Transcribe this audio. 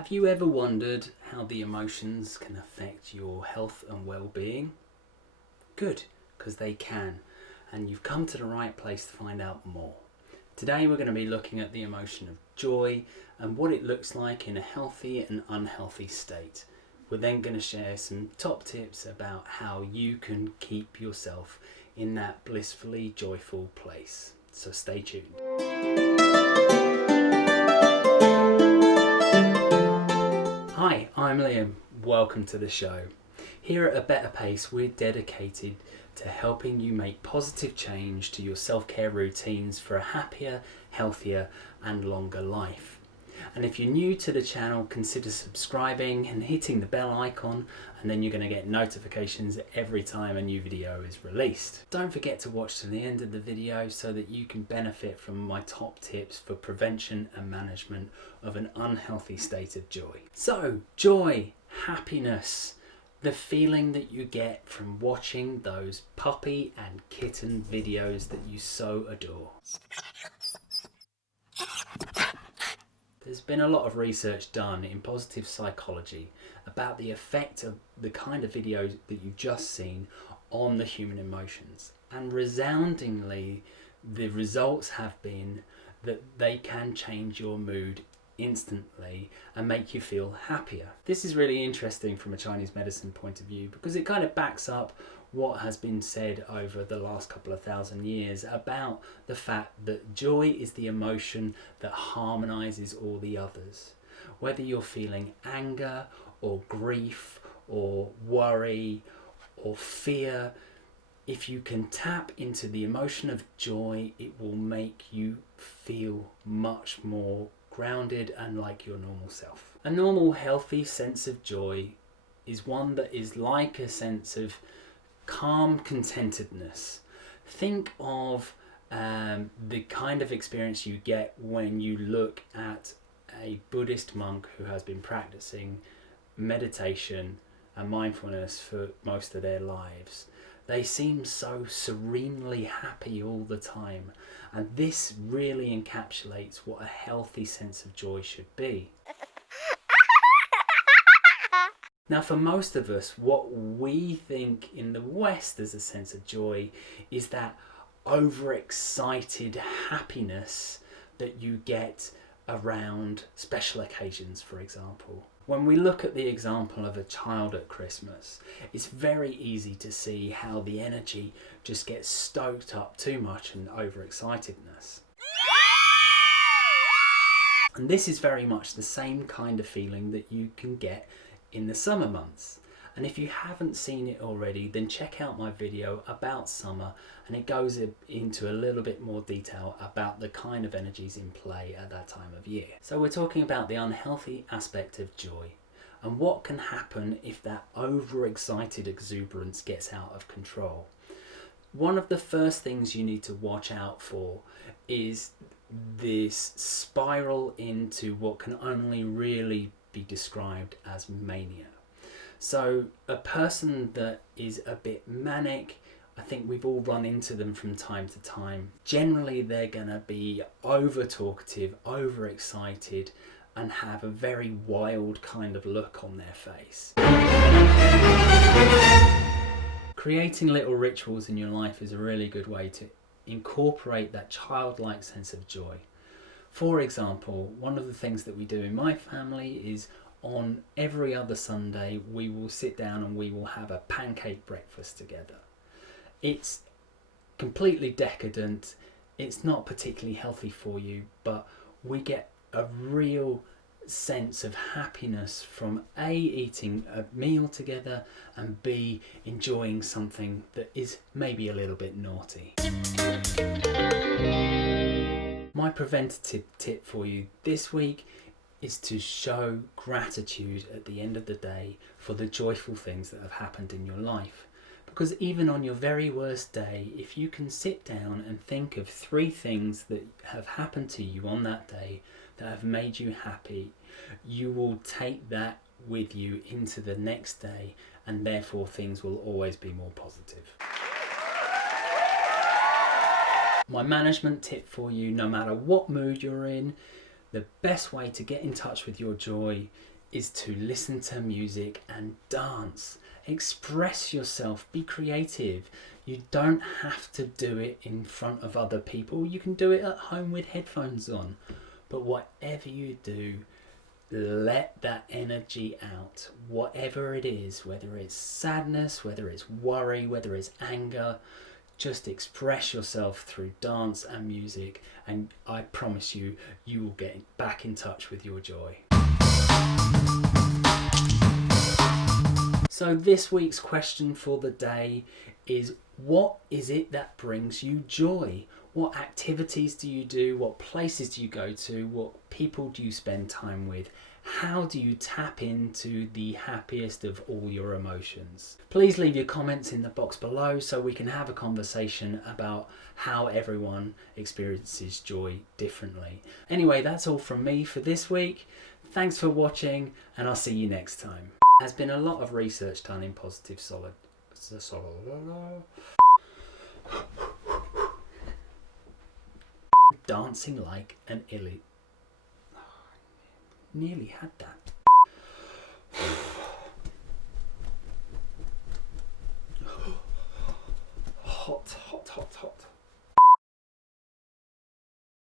Have you ever wondered how the emotions can affect your health and well-being? Good, because they can, and you've come to the right place to find out more. Today we're going to be looking at the emotion of joy and what it looks like in a healthy and unhealthy state. We're then going to share some top tips about how you can keep yourself in that blissfully joyful place. So stay tuned. Hi, I'm Liam. Welcome to the show. Here at A Better Pace, we're dedicated to helping you make positive change to your self-care routines for a happier, healthier and longer life. And if you're new to the channel, consider subscribing and hitting the bell icon, and then you're going to get notifications every time a new video is released. Don't forget to watch to the end of the video so that you can benefit from my top tips for prevention and management of an unhealthy state of joy. So, joy, happiness, the feeling that you get from watching those puppy and kitten videos that you so adore. There's been a lot of research done in positive psychology about the effect of the kind of videos that you've just seen on the human emotions. And resoundingly, the results have been that they can change your mood instantly and make you feel happier. This is really interesting from a Chinese medicine point of view because it kind of backs up what has been said over the last couple of thousand years about the fact that joy is the emotion that harmonizes all the others. Whether you're feeling anger or grief or worry or fear, if you can tap into the emotion of joy, it will make you feel much more grounded and like your normal self. A normal, healthy sense of joy is one that is like a sense of calm contentedness. Think of the kind of experience you get when you look at a Buddhist monk who has been practicing meditation and mindfulness for most of their lives. They seem so serenely happy all the time, and this really encapsulates what a healthy sense of joy should be. Now, for most of us, what we think in the West as a sense of joy is that overexcited happiness that you get around special occasions, for example. When we look at the example of a child at Christmas, it's very easy to see how the energy just gets stoked up too much and overexcitedness. And this is very much the same kind of feeling that you can get in the summer months. And if you haven't seen it already, then check out my video about summer, and it goes into a little bit more detail about the kind of energies in play at that time of year. So we're talking about the unhealthy aspect of joy and what can happen if that overexcited exuberance gets out of control. One of the first things you need to watch out for is this spiral into what can only really be described as mania. So a person that is a bit manic, I think we've all run into them from time to time. Generally they're gonna be over talkative, over excited, and have a very wild kind of look on their face. Creating little rituals in your life is a really good way to incorporate that childlike sense of joy. For example, one of the things that we do in my family is on every other Sunday we will sit down and we will have a pancake breakfast together. It's completely decadent, it's not particularly healthy for you, but we get a real sense of happiness from A, eating a meal together, and B, enjoying something that is maybe a little bit naughty. My preventative tip for you this week is to show gratitude at the end of the day for the joyful things that have happened in your life. Because even on your very worst day, if you can sit down and think of 3 things that have happened to you on that day that have made you happy, you will take that with you into the next day, and therefore things will always be more positive. My management tip for you, no matter what mood you're in, The best way to get in touch with your joy is to listen to music and dance. Express yourself, be creative. You don't have to do it in front of other people. You can do it at home with headphones on. But whatever you do, let that energy out. Whatever it is, whether it's sadness, whether it's worry, whether it's anger, just express yourself through dance and music, and I promise you, you will get back in touch with your joy. So this week's question for the day is, what is it that brings you joy? What activities do you do? What places do you go to? What people do you spend time with? How do you tap into the happiest of all your emotions? Please leave your comments in the box below so we can have a conversation about how everyone experiences joy differently. Anyway, that's all from me for this week. Thanks for watching, and I'll see you next time. There has been a lot of research done in positive dancing like an illy. Nearly had that.